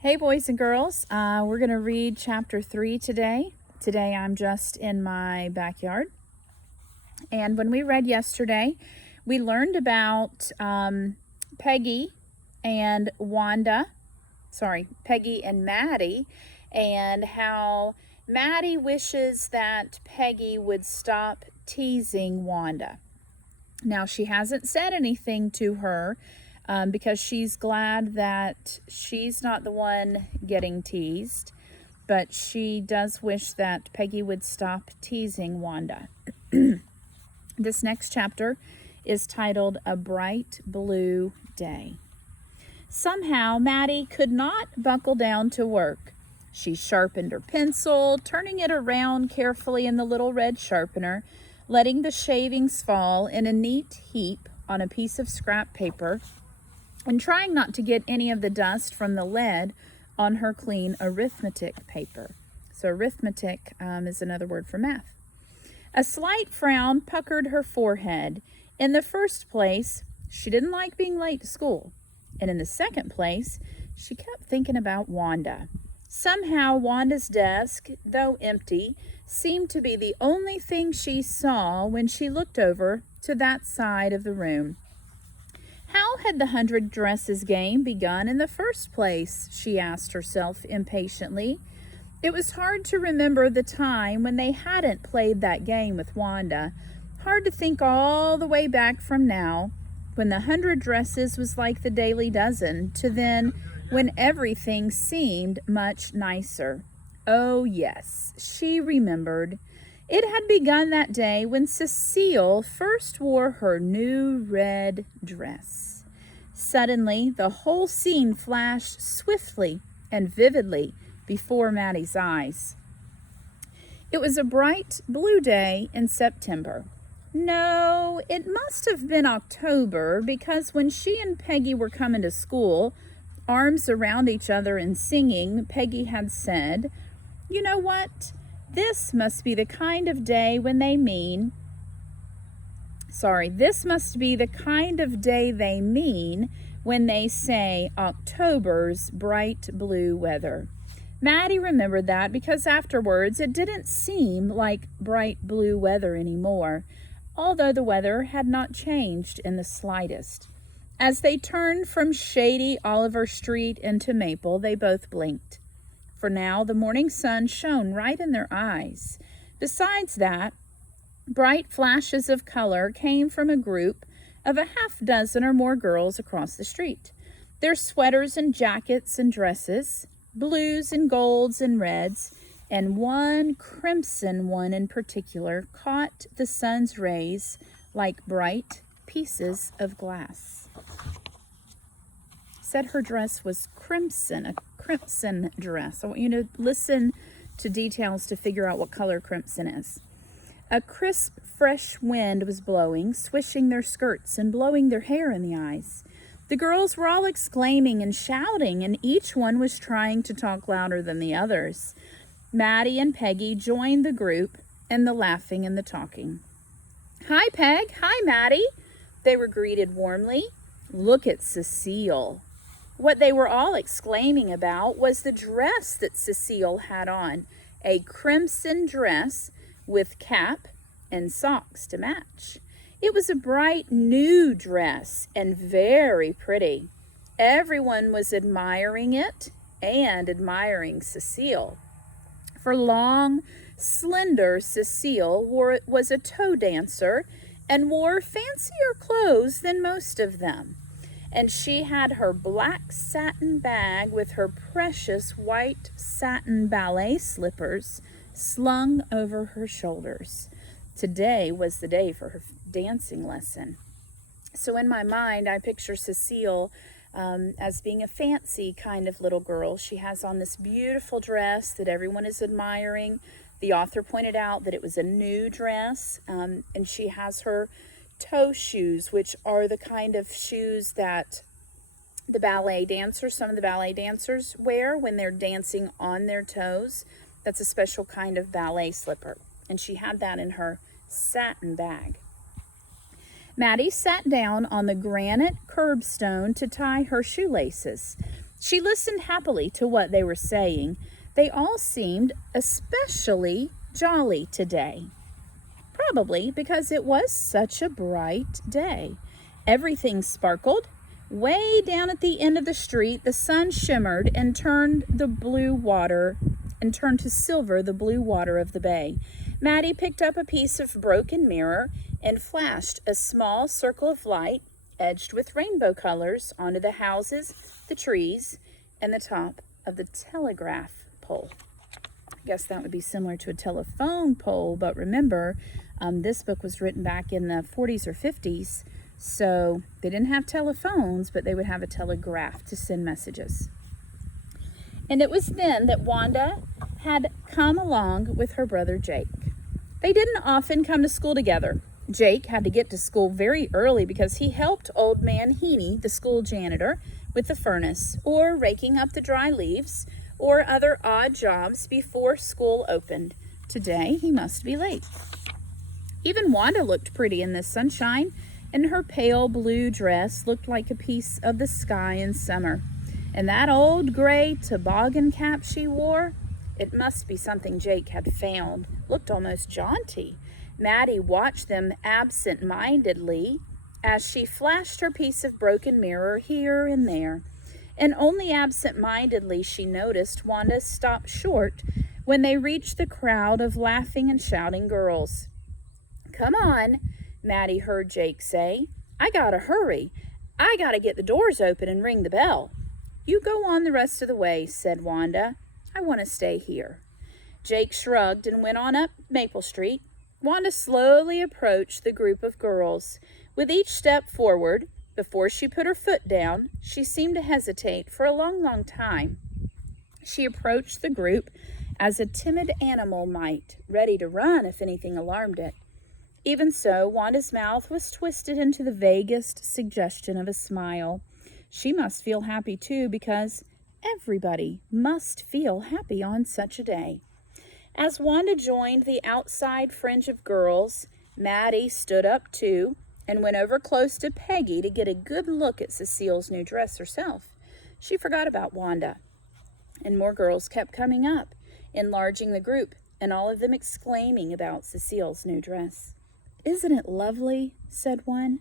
Hey, boys and girls. We're going to read chapter 3 today. Today I'm just in my backyard. And when we read yesterday, we learned about Peggy and Maddie, and how Maddie wishes that Peggy would stop teasing Wanda. Now, she hasn't said anything to her because she's glad that she's not the one getting teased, but she does wish that Peggy would stop teasing Wanda. This next chapter is titled A Bright Blue Day. Somehow, Maddie could not buckle down to work. She sharpened her pencil, turning it around carefully in the little red sharpener, letting the shavings fall in a neat heap on a piece of scrap paper, and trying not to get any of the dust from the lead on her clean arithmetic paper. So arithmetic is another word for math. A slight frown puckered her forehead. In the first place, she didn't like being late to school. And in the second place, she kept thinking about Wanda. Somehow, Wanda's desk, though empty, seemed to be the only thing she saw when she looked over to that side of the room. How had the 100 Dresses game begun in the first place? She asked herself impatiently. It was hard to remember the time when they hadn't played that game with Wanda. Hard to think all the way back from now, when the 100 Dresses was like the Daily Dozen, to then when everything seemed much nicer. Oh yes, she remembered. It had begun that day when Cecile first wore her new red dress. Suddenly, the whole scene flashed swiftly and vividly before Maddie's eyes. It was a bright blue day in September. No, it must have been October, because when she and Peggy were coming to school, arms around each other and singing, Peggy had said, "You know what? This must be the kind of day when they mean, this must be the kind of day they mean when they say October's bright blue weather." Maddie remembered that because afterwards it didn't seem like bright blue weather anymore, although the weather had not changed in the slightest. As they turned from shady Oliver Street into Maple, they both blinked. For now the morning sun shone right in their eyes. Besides that, bright flashes of color came from a group of a half dozen or more girls across the street. Their sweaters and jackets and dresses, blues and golds and reds, and one crimson one in particular, caught the sun's rays like bright pieces of glass. Said her dress was crimson, a crimson dress. I want you to listen to details to figure out what color crimson is. A crisp, fresh wind was blowing, swishing their skirts and blowing their hair in the eyes. The girls were all exclaiming and shouting, and each one was trying to talk louder than the others. Maddie and Peggy joined the group in the laughing and the talking. "Hi, Peg. Hi, Maddie." They were greeted warmly. Look at Cecile. What they were all exclaiming about was the dress that Cecile had on, a crimson dress with cap and socks to match. It was a bright new dress and very pretty. Everyone was admiring it and admiring Cecile. For long, slender Cecile was a toe dancer and wore fancier clothes than most of them. And she had her black satin bag with her precious white satin ballet slippers slung over her shoulders. Today was the day for her dancing lesson. So in my mind, I picture Cecile as being a fancy kind of little girl. She has on this beautiful dress that everyone is admiring. The author pointed out that it was a new dress, and she has her toe shoes, which are the kind of shoes that some of the ballet dancers wear when they're dancing on their toes. That's a special kind of ballet slipper, and she had that in her satin bag. Maddie sat down on the granite curbstone to tie her shoelaces. She listened happily to what they were saying. They all seemed especially jolly today. Probably because it was such a bright day. Everything sparkled. Way down at the end of the street, the sun shimmered and turned to silver the blue water of the bay. Maddie picked up a piece of broken mirror and flashed a small circle of light edged with rainbow colors onto the houses, the trees, and the top of the telegraph pole. I guess that would be similar to a telephone pole, but remember, this book was written back in the 40s or 50s, so they didn't have telephones, but they would have a telegraph to send messages. And it was then that Wanda had come along with her brother Jake. They didn't often come to school together. Jake had to get to school very early because he helped Old Man Heaney, the school janitor, with the furnace, or raking up the dry leaves, or other odd jobs before school opened. Today, he must be late. Even Wanda looked pretty in this sunshine, and her pale blue dress looked like a piece of the sky in summer. And that old gray toboggan cap she wore, it must be something Jake had found, looked almost jaunty. Maddie watched them absent-mindedly as she flashed her piece of broken mirror here and there. And only absent-mindedly she noticed Wanda stop short when they reached the crowd of laughing and shouting girls. "Come on," Maddie heard Jake say. "I gotta hurry. I gotta get the doors open and ring the bell." "You go on the rest of the way," said Wanda. "I want to stay here." Jake shrugged and went on up Maple Street. Wanda slowly approached the group of girls. With each step forward, before she put her foot down, she seemed to hesitate for a long, long time. She approached the group as a timid animal might, ready to run if anything alarmed it. Even so, Wanda's mouth was twisted into the vaguest suggestion of a smile. She must feel happy too, because everybody must feel happy on such a day. As Wanda joined the outside fringe of girls, Maddie stood up too and went over close to Peggy to get a good look at Cecile's new dress herself. She forgot about Wanda, and more girls kept coming up, enlarging the group, and all of them exclaiming about Cecile's new dress. "Isn't it lovely?" said one.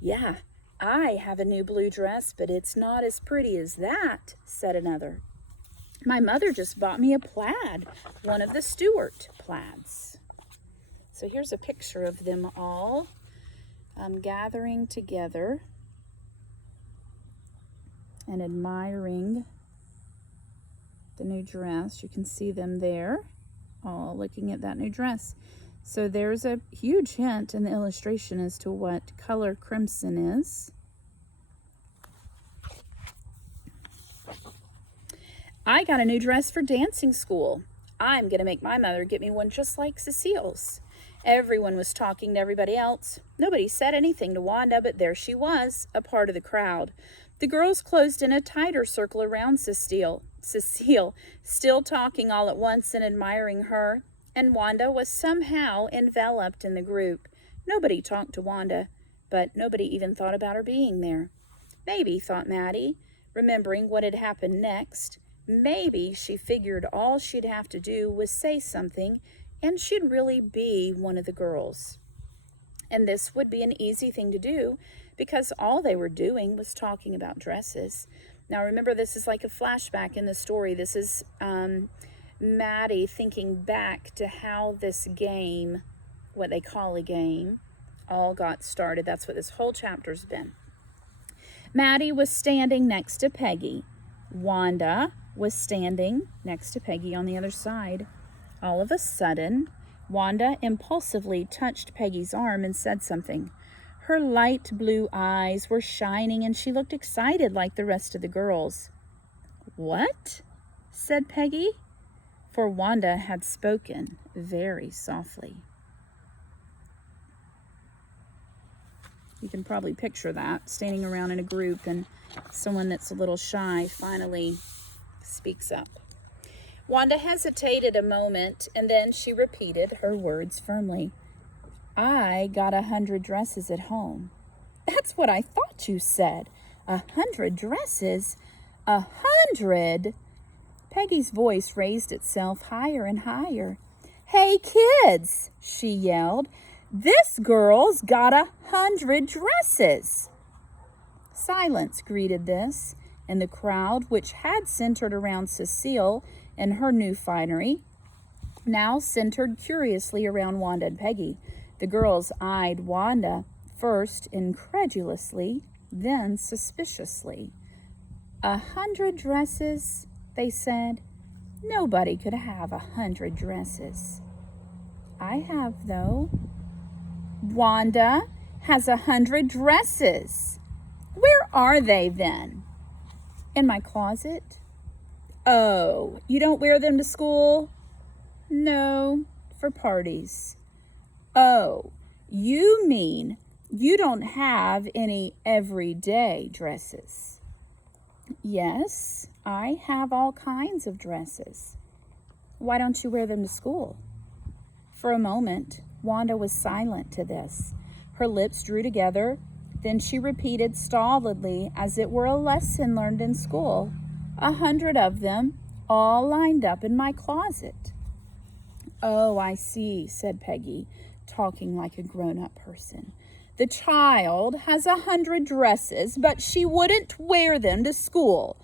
"Yeah, I have a new blue dress, but it's not as pretty as that," said another. "My mother just bought me a plaid, one of the Stewart plaids." So here's a picture of them all gathering together and admiring the new dress. You can see them there, all looking at that new dress. So there's a huge hint in the illustration as to what color crimson is. "I got a new dress for dancing school. I'm going to make my mother get me one just like Cecile's." Everyone was talking to everybody else. Nobody said anything to Wanda, but there she was, a part of the crowd. The girls closed in a tighter circle around Cecile, still talking all at once and admiring her, and Wanda was somehow enveloped in the group. Nobody talked to Wanda, but nobody even thought about her being there. Maybe, thought Maddie, remembering what had happened next, maybe she figured all she'd have to do was say something and she'd really be one of the girls. And this would be an easy thing to do because all they were doing was talking about dresses. Now remember, this is like a flashback in the story. This is Maddie thinking back to how this game, what they call a game, all got started. That's what this whole chapter's been. Maddie was standing next to Peggy. Wanda was standing next to Peggy on the other side. All of a sudden, Wanda impulsively touched Peggy's arm and said something. Her light blue eyes were shining and she looked excited like the rest of the girls. "What?" said Peggy, for Wanda had spoken very softly. You can probably picture that, standing around in a group and someone that's a little shy finally speaks up. Wanda hesitated a moment and then she repeated her words firmly. "I got 100 dresses at home." "That's what I thought you said. 100 dresses? 100? Peggy's voice raised itself higher and higher. Hey, kids, she yelled. This girl's got 100 dresses. Silence greeted this, and the crowd, which had centered around Cecile and her new finery, now centered curiously around Wanda and Peggy. The girls eyed Wanda first incredulously, then suspiciously. 100 dresses, they said. Nobody could have 100 dresses. I have, though. Wanda has 100 dresses. Where are they, then? In my closet. Oh, you don't wear them to school? No, for parties. Oh, you mean you don't have any everyday dresses? Yes, I have all kinds of dresses. Why don't you wear them to school? For a moment, Wanda was silent to this. Her lips drew together. Then she repeated stolidly, as it were a lesson learned in school, 100 of them, all lined up in my closet. Oh, I see, said Peggy, talking like a grown-up person. The child has 100 dresses, but she wouldn't wear them to school.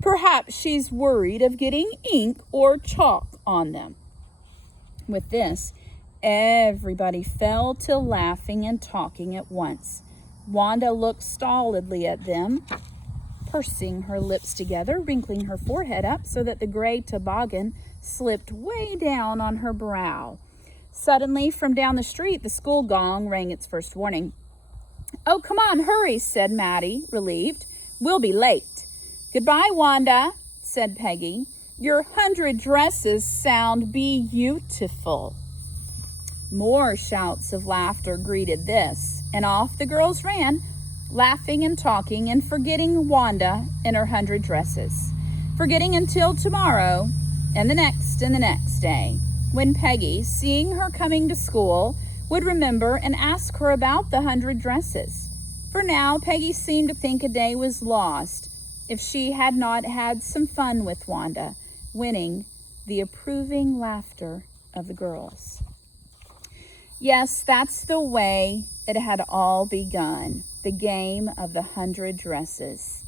Perhaps she's worried of getting ink or chalk on them. With this, everybody fell to laughing and talking at once. Wanda looked stolidly at them, pursing her lips together, wrinkling her forehead up so that the gray toboggan slipped way down on her brow. Suddenly, from down the street, the school gong rang its first warning. Oh, come on, hurry, said Maddie, relieved. We'll be late. Goodbye, Wanda, said Peggy. Your 100 dresses sound beautiful. More shouts of laughter greeted this, and off the girls ran, laughing and talking and forgetting Wanda and her 100 dresses, forgetting until tomorrow and the next day, when Peggy, seeing her coming to school, would remember and ask her about the 100 dresses. For now, Peggy seemed to think a day was lost if she had not had some fun with Wanda, winning the approving laughter of the girls. Yes, that's the way it had all begun, the game of the 100 dresses.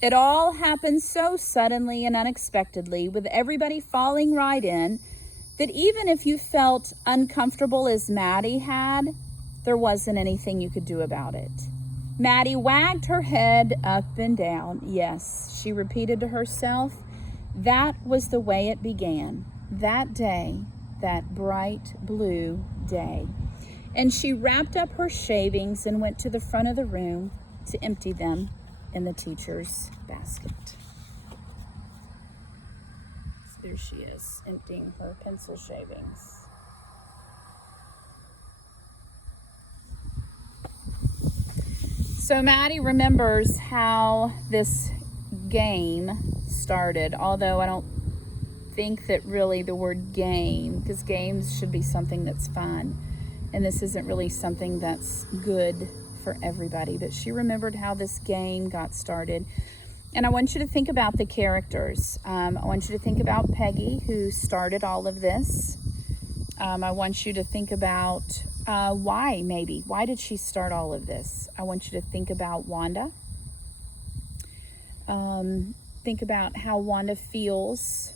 It all happened so suddenly and unexpectedly, with everybody falling right in, that even if you felt uncomfortable as Maddie had, there wasn't anything you could do about it. Maddie wagged her head up and down. Yes, she repeated to herself, that was the way it began, that day, that bright blue day. And she wrapped up her shavings and went to the front of the room to empty them in the teacher's basket. So there she is, emptying her pencil shavings. So Maddie remembers how this game started, although I don't think that really the word game, because games should be something that's fun, and this isn't really something that's good for everybody, but she remembered how this game got started. And I want you to think about the characters. I want you to think about Peggy, who started all of this. I want you to think about why did she start all of this? I want you to think about Wanda. Think about how Wanda feels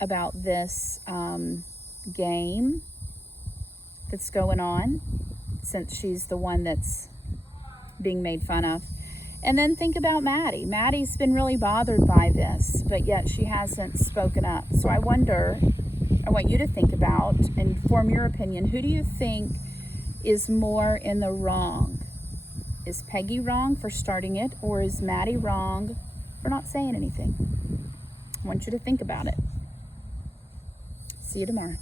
about this game that's going on, since she's the one that's being made fun of. And then think about Maddie. Maddie's been really bothered by this, but yet she hasn't spoken up. So I want you to think about and form your opinion. Who do you think is more in the wrong? Is Peggy wrong for starting it, or is Maddie wrong for not saying anything? I want you to think about it. See you tomorrow.